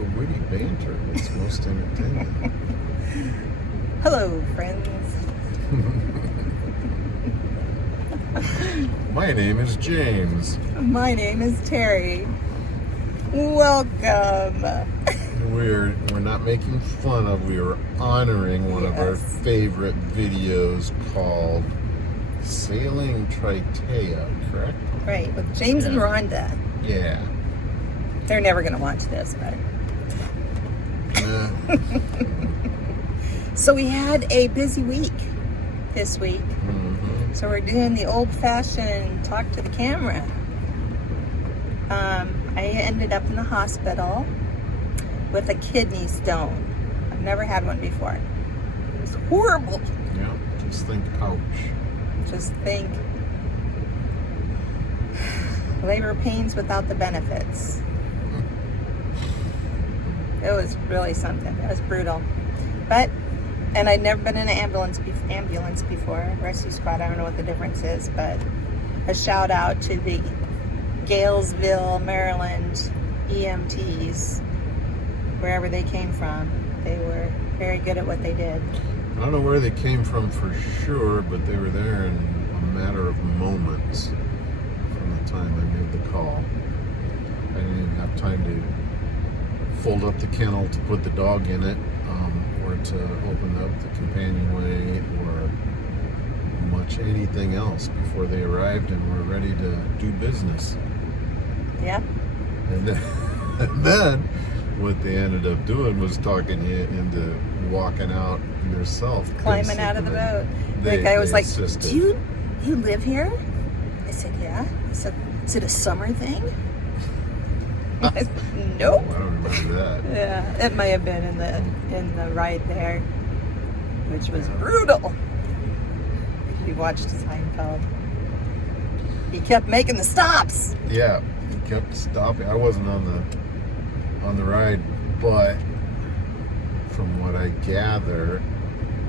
the witty banter that's most entertaining. Hello, friends. My name is James. My name is Terry. Welcome. We're not making fun of, we are honoring one of our favorite videos called Sailing Tritea, correct? Right, with James and Rhonda. Yeah. They're never going to watch this, but... So we had a busy week this week. Mm-hmm. So we're doing the old-fashioned talk to the camera. I ended up in the hospital with a kidney stone. I've never had one before. It was horrible. Yeah, just think, ouch. Just think labor pains without the benefits. It was really something. It was brutal. And I'd never been in an ambulance before. Rescue squad, I don't know what the difference is, but a shout out to the Galesville, Maryland EMTs, wherever they came from. They were very good at what they did. I don't know where they came from for sure, but they were there in a matter of moments from the time I made the call. I didn't even have time to fold up the kennel to put the dog in it, or to open up the companionway, or much anything else before they arrived and were ready to do business. Yep. And then what they ended up doing was talking you into walking out yourself. Climbing out of the boat. The guy was like, do you live here? I said, yeah. He said, is it a summer thing? I said, nope. I don't remember that. Yeah, it may have been in the ride there, which was brutal. If you watched Seinfeld, he kept making the stops. Yeah, he kept stopping. I wasn't on the ride, but from what I gather,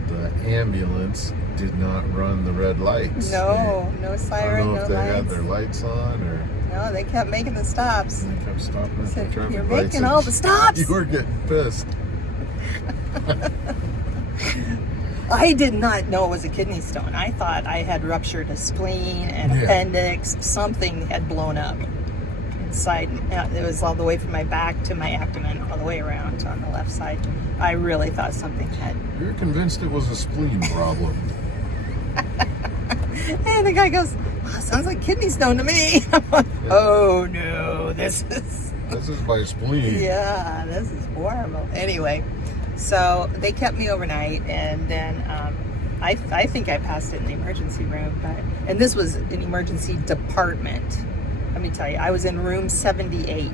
the ambulance did not run the red lights. No siren, no lights. I don't know if they had their lights on or... No, they kept making the stops. They kept stopping at the traffic You're lights. making all the stops. You were getting pissed. I did not know it was a kidney stone. I thought I had ruptured a spleen, an appendix, something had blown up inside. It was all the way from my back to my abdomen, all the way around on the left side. I really thought something had... You're convinced it was a spleen problem. And the guy goes, oh, sounds like kidney stone to me. I'm like, oh no, this is my spleen. Yeah, this is horrible. Anyway, so they kept me overnight, and then I think I passed it in the emergency room, and this was an emergency department. Let me tell you, I was in room 78.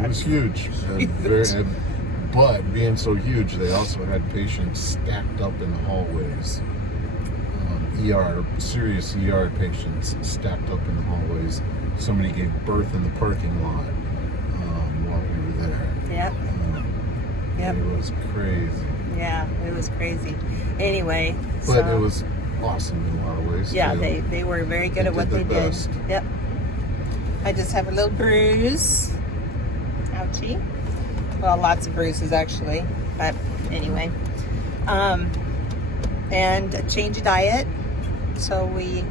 It was huge. But being so huge, they also had patients stacked up in the hallways. Serious ER patients stacked up in the hallways. Somebody gave birth in the parking lot while we were there. Yep. Yep. It was crazy. Yeah, it was crazy. Anyway. But it was awesome in a lot of ways. Yeah, they were very good at what they did. Yep. I just have a little bruise. Ouchie. Well, lots of bruises actually. But anyway. And a change of diet. So we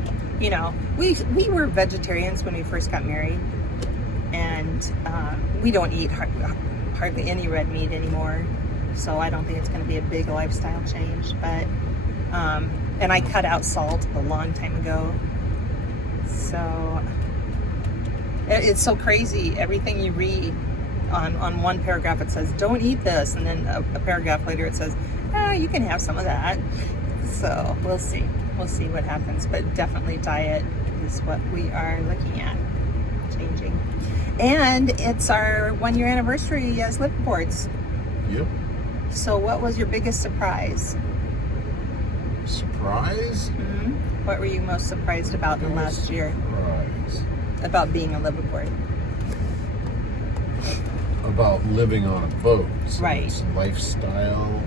were vegetarians when we first got married, and we don't eat hardly any red meat anymore. So I don't think it's going to be a big lifestyle change. But and I cut out salt a long time ago. So it's so crazy. Everything you read on one paragraph, it says don't eat this, and then a paragraph later it says, you can have some of that. So we'll see what happens, but definitely diet is what we are looking at changing. And it's our 1-year anniversary as liveaboards. Yep. So what was your biggest surprise? Surprise? Mm-hmm. What were you most surprised about in the last year? Surprise. About being a liveaboard. About living on a boat. So right. It's a lifestyle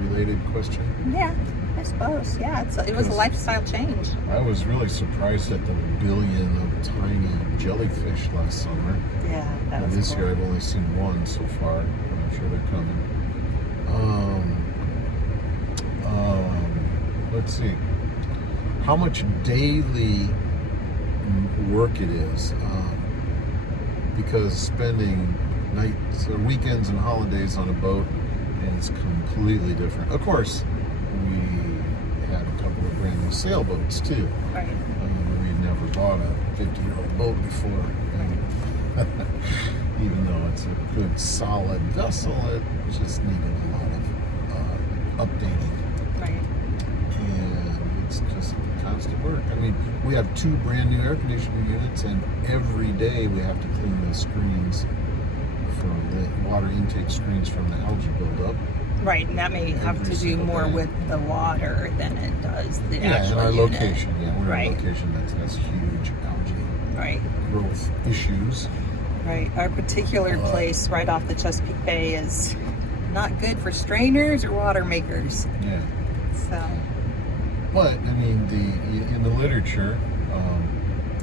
related question. Yeah. I suppose. Yeah, it was a lifestyle change. I was really surprised at the billion of tiny jellyfish last summer. Yeah, that was This cool. year I've only seen one so far. I'm sure they're coming. Let's see. How much daily work it is. Because spending nights or weekends and holidays on a boat is completely different. Of course, we had a couple of brand new sailboats too. Right. We'd never bought a 50-year-old boat before. And even though it's a good, solid vessel, it just needed a lot of updating. Right. And it's just constant work. I mean, we have 2 brand new air conditioning units, and every day we have to clean the screens from the water intake screens from the algae buildup. Right, and that may have Every to do single more day. with the water than it does the Yeah, and actual our unit. location. Yeah, we're Right. in a location that has huge algae Right. growth issues. Right. Our particular place right off the Chesapeake Bay is not good for strainers or water makers. Yeah. So, But I mean, in the literature,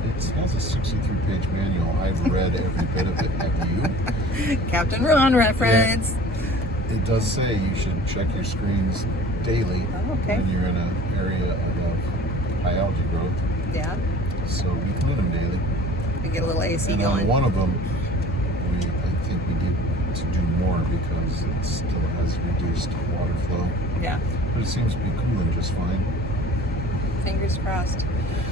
it has a 63-page manual. I've read every bit of it. Have you? Captain Ron reference. It does say you should check your screens daily Oh, okay. when you're in an area of high algae growth. Yeah. So we clean them daily. We get a little AC And going. on one of them, I think we need to do more because it still has reduced water flow. Yeah. But it seems to be cooling just fine. Fingers crossed.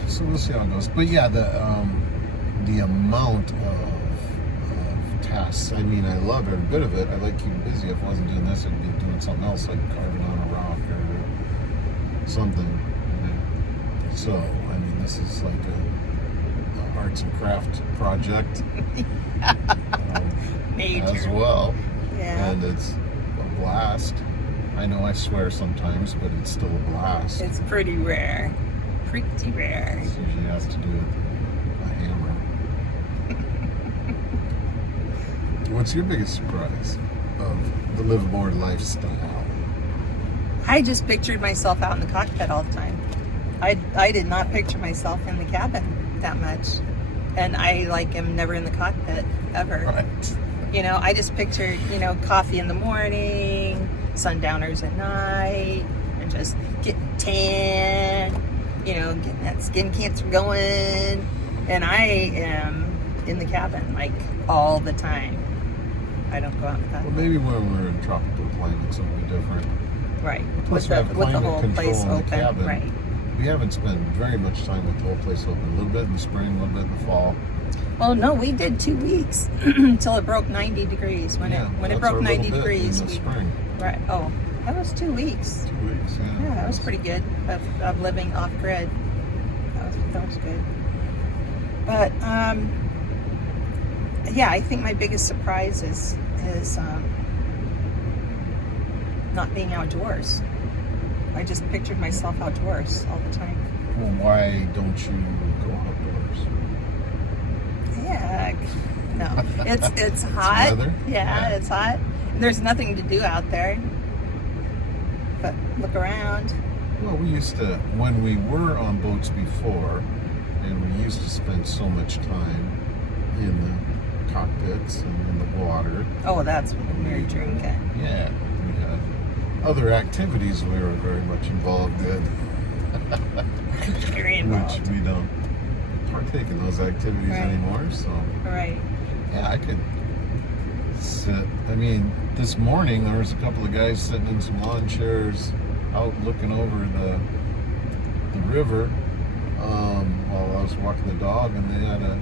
So we'll see how it goes. But yeah, the amount of tasks. I mean, I love every bit of it. I like keeping busy. If I wasn't doing this, I'd be doing something else, like carving on a rock or something. So, I mean, this is like a arts and craft project Major. as well. Yeah. And it's a blast. I know I swear sometimes, but it's still a blast. It's pretty rare. Pretty rare. It usually has to do with a hammer. What's your biggest surprise of the liveaboard lifestyle? I just pictured myself out in the cockpit all the time. I did not picture myself in the cabin that much. And I am never in the cockpit ever. Right. You know, I just pictured, coffee in the morning, sundowners at night, and just getting tan, getting that skin cancer going. And I am in the cabin all the time. I don't go out in the Well, cockpit. maybe when we're in tropical climates, it'll be different. Right. Plus, With we the, have with the climate whole control place in the open. cabin. Right. We haven't spent very much time with the whole place open. A little bit in the spring, a little bit in the fall. Well, no, we did 2 weeks until it broke 90 degrees. When it that's broke our 90 little bit degrees, in the spring. right. Oh, that was 2 weeks. 2 weeks, yeah. Yeah, that was pretty good of living off grid. That was good. But yeah, I think my biggest surprise is not being outdoors. I just pictured myself outdoors all the time. Well, why don't you go outdoors? Yeah, no, it's hot. weather? Yeah, Yeah. it's hot. There's nothing to do out there but look around. Well, we used to, when we were on boats before, and we used to spend so much time in the cockpits and in the water. Oh, that's when you're drinking. Yeah, we had other activities we were very much involved in, Very involved. which we don't partake in those activities Right. anymore. So Right. yeah, I could sit. I mean, this morning there was a couple of guys sitting in some lawn chairs out looking over the river while I was walking the dog, and they had a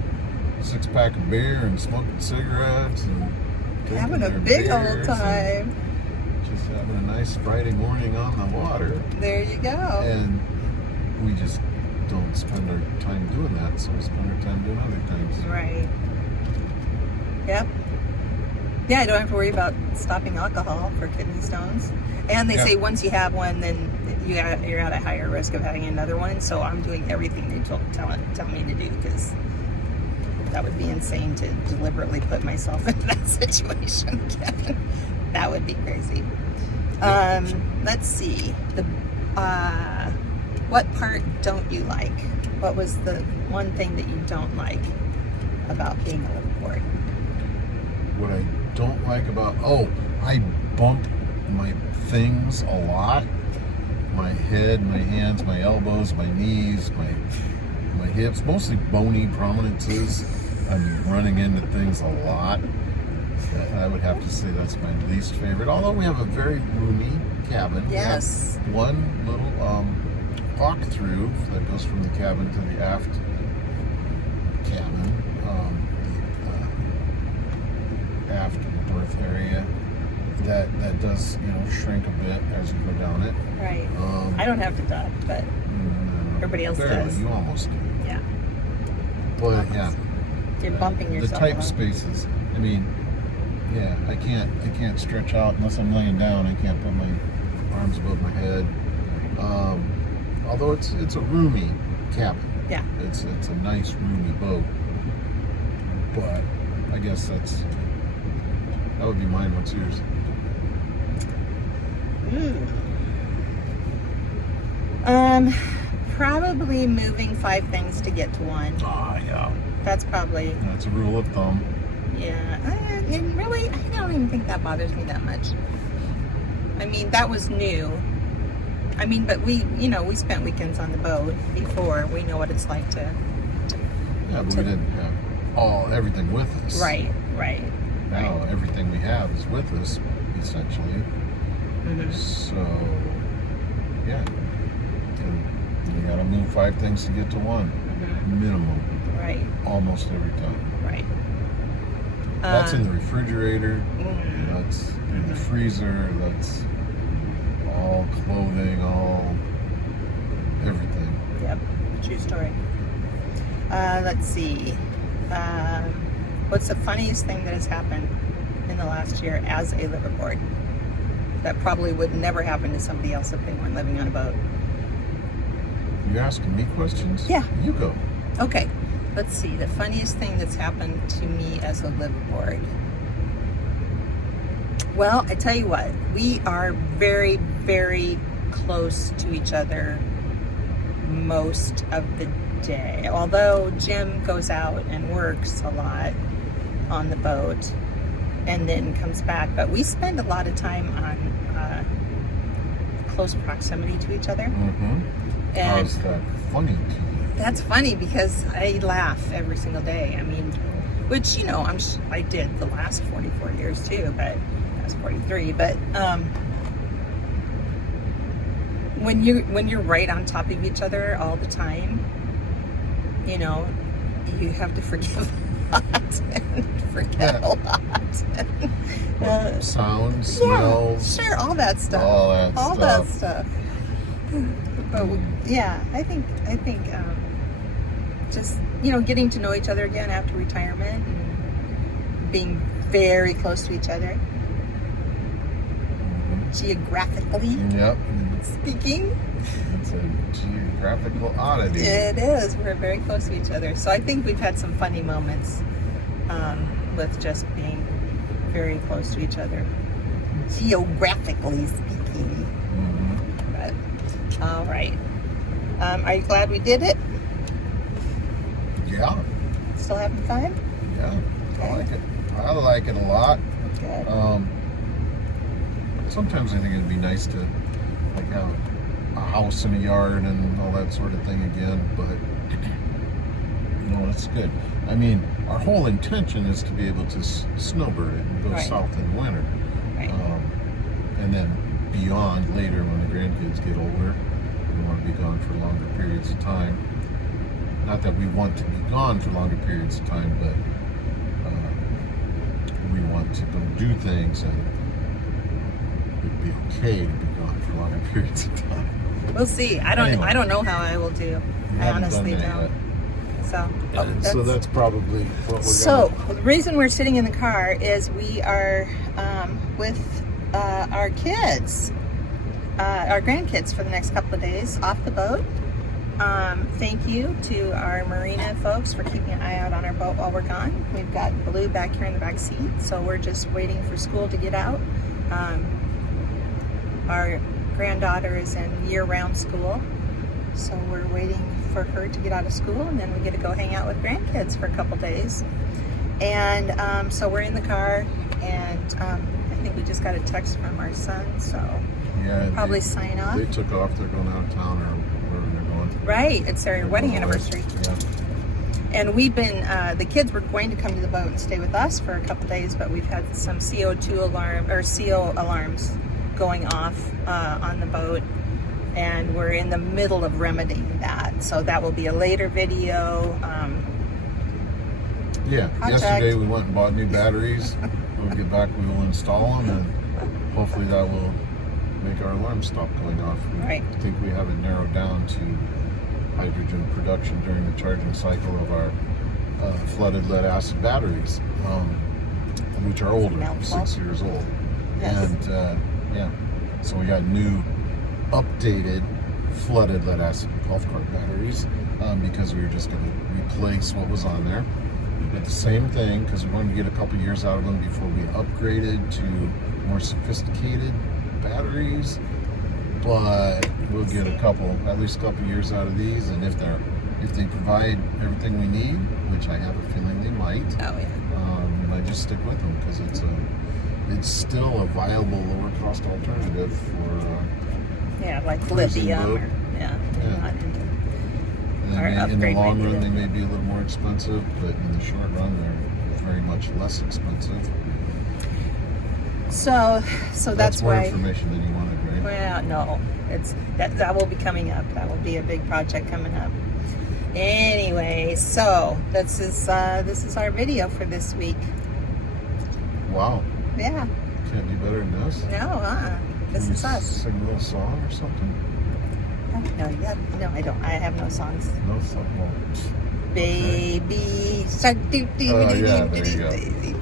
6-pack of beer and smoking cigarettes and drinking Having a their big old beers and time. just having a nice Friday morning on the water. There you go. And we just don't spend our time doing that, so we spend our time doing other things. Right. Yep. Yeah, I don't have to worry about stopping alcohol for kidney stones. And they Yeah. say once you have one, then you're at a higher risk of having another one. So I'm doing everything they tell me to do, because that would be insane to deliberately put myself in that situation again. That would be crazy. Let's see. what part don't you like? What was the one thing that you don't like about being a liveaboard? What I don't like about, I bump my things a lot. My head, my hands, my elbows, my knees, my hips, mostly bony prominences. I'm running into things a lot. I would have to say that's my least favorite. Although we have a very roomy cabin. Yes. We have one little walk-through that goes from the cabin to the aft cabin, the aft berth area. That does, shrink a bit as you go down it. Right. I don't have to duck, but everybody else barely, does. You almost do. Yeah. But yeah. You're bumping yourself. The tight along. spaces. I mean, yeah, I can't stretch out unless I'm laying down. I can't put my arms above my head. Although it's a roomy cabin. Yeah. It's a nice roomy boat. But I guess that would be mine. What's yours? Probably moving 5 things to get to one. Yeah. That's probably. That's a rule of thumb. Yeah. And really, I don't even think that bothers me that much. I mean, that was new. I mean, but we spent weekends on the boat before. We know what it's like to. Yeah, but we didn't have everything with us. Right. Now everything we have is with us, essentially. Mm-hmm. So, yeah. And you gotta move 5 things to get to one. Mm-hmm. Minimum. Right. Almost every time. Right. That's in the refrigerator. Mm-hmm. That's in the freezer. That's all clothing, all everything. Yep. True story. Let's see. What's the funniest thing that has happened in the last year as a liveaboard? That probably would never happen to somebody else if they weren't living on a boat. You're asking me questions? Yeah. You go. Okay. Let's see. The funniest thing that's happened to me as a liveaboard. Well, I tell you what. We are very, very close to each other most of the day. Although Jim goes out and works a lot on the boat and then comes back. But we spend a lot of time on close proximity to each other. Mm-hmm. And how's that funny to you? that's funny because I laugh every single day. I mean, which, I did the last 44 years too, but that's 43. But when you're right on top of each other all the time, you have to forgive a lot and forget a lot. Sound, smells. Yeah, sure, all that stuff. All that stuff. But yeah, I think just getting to know each other again after retirement and being very close to each other, geographically speaking. It's a geographical oddity. It is. We're very close to each other. So I think we've had some funny moments with just being very close to each other, geographically speaking. Mm-hmm. But, all right. Are you glad we did it? Yeah. Still having fun? Yeah. Okay. I like it. I like it a lot. Good. Sometimes I think it'd be nice to have a house and a yard and all that sort of thing again, but it's good. I mean, our whole intention is to be able to snowbird it and go south in winter. Right. And then beyond later when the grandkids get older, we want to be gone for longer periods of time. Not that we want to be gone for longer periods of time, but we want to go do things, and it'd be okay to be gone for longer periods of time. We'll see. I don't know how I will do. I honestly don't. So that's probably what we're So the reason we're sitting in the car is we are with our kids, our grandkids for the next couple of days off the boat. Thank you to our marina folks for keeping an eye out on our boat while we're gone. We've got Blue back here in the back seat, so we're just waiting for school to get out. Our granddaughter is in year-round school, so we're waiting for her to get out of school, and then we get to go hang out with grandkids for a couple days. And so we're in the car, and I think we just got a text from our son, so Yeah, probably sign off. They took off. They're going out of town or wherever they're going. Right, it's their wedding anniversary. Yeah. And we've been, the kids were going to come to the boat and stay with us for a couple days, but we've had some CO2 alarm, or CO alarms going off on the boat, and we're in the middle of remedying that. So that will be a later video. Yeah, Project. yesterday we went and bought new batteries. When we get back, we will install them, and hopefully that will make our alarm stop going off. Right. I think we have it narrowed down to hydrogen production during the charging cycle of our flooded lead acid batteries, which are older, Mouthful. 6 years old. Yes. And yeah, so we got new updated flooded lead acid golf cart batteries because we were just going to replace what was on there. We did the same thing because we wanted to get a couple years out of them before we upgraded to more sophisticated batteries. But we'll get at least a couple years out of these, and if they provide everything we need, which I have a feeling they might, Oh, yeah. we might just stick with them because it's still a viable, lower cost alternative for. Yeah, like Cruising lithium. boat. Or, yeah. Yeah. Not into- Or In the upgrade long might be run, they the- may be a little more expensive, but in the short run, they're very much less expensive. So that's more why. information than you wanted, right? Well, no, it's that will be coming up. That will be a big project coming up. Anyway, so this is our video for this week. Wow, Yeah. can't be better than this. No, this Can is you us. Sing a little song or something? No, yeah, no, I don't. I have no songs. No song. Well, Baby shark, doo doo Oh, doo yeah, doo there you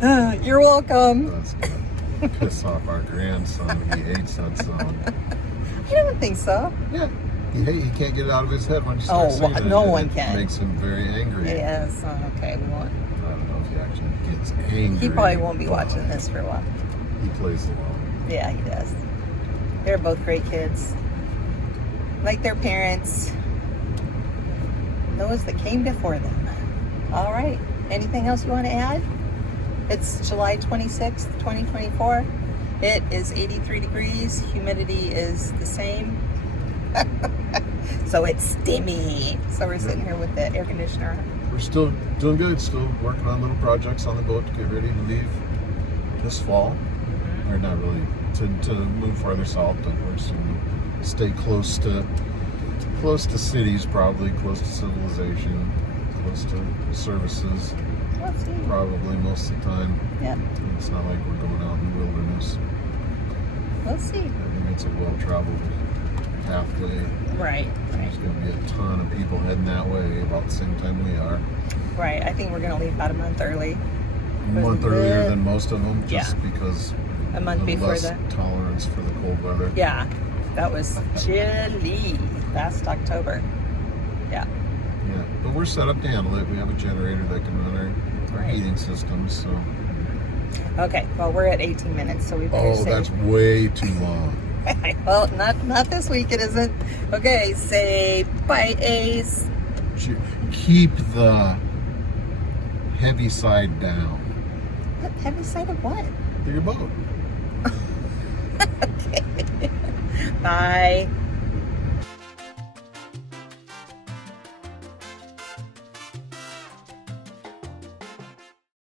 doo. You're welcome. that's gonna piss off our grandson. He hates that song. I don't think so. Yeah, he can't get it out of his head when you Oh, start singing it. no and one it can. Makes him very angry. Yes. Okay, we won't. I don't know if he actually gets angry. He probably won't be but watching this for a while. He plays along. Yeah, he does. They're both great kids. Like their parents. Those that came before them. All right. Anything else you want to add? It's July 26th, 2024. It is 83 degrees. Humidity is the same. So it's steamy. So we're sitting here with the air conditioner on. We're still doing good. Still working on little projects on the boat to get ready to leave this fall. Or not really to move farther south, but we're just going to stay close to cities, probably close to civilization, close to services, Let's see. probably most of the time. Yeah, It's not like we're going out in the wilderness. we'll see. I think it's a well-traveled pathway. Right. There's going to be a ton of people heading that way about the same time we are. Right. I think we're going to leave about a month early. A month earlier than most of them, just because A month of before less the. tolerance for the cold weather. Yeah, that was chilly last October. Yeah. Yeah, but we're set up to handle it. We have a generator that can run our Right. heating systems. So. Okay. Well, we're at 18 minutes, so we better Oh, say. that's way too long. Well, not this week. It isn't. Okay. Say bye, Ace. Keep the heavy side down. What heavy side of what? For your boat. Okay. Bye.